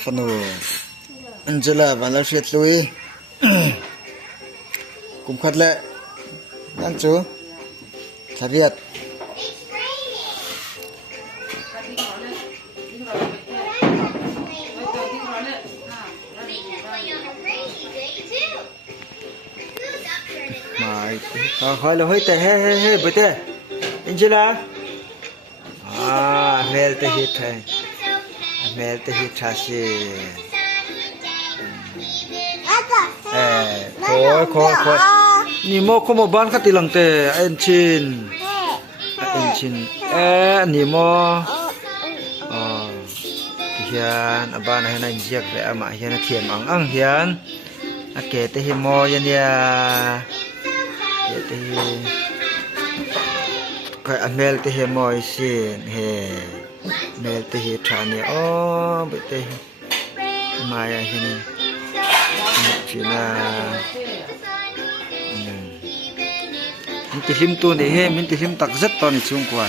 Stefano Angela Vala Shet Louis Kum Khatle Nang Chu Thariat Mai khoi là hơi tệ he bữa tệ Angela Mel te hit hai Mel te hit thasi khoi ni mo ko mo ban khati lang te en chin ni mo hian aban ha na jiak le ama hian thiam ang hian a ke te hi mo yan ya ke te kai amel te he moi sin he mel te he thani bete maya hin china min ti him tu ni he min ti him tak zat to ni chung kwa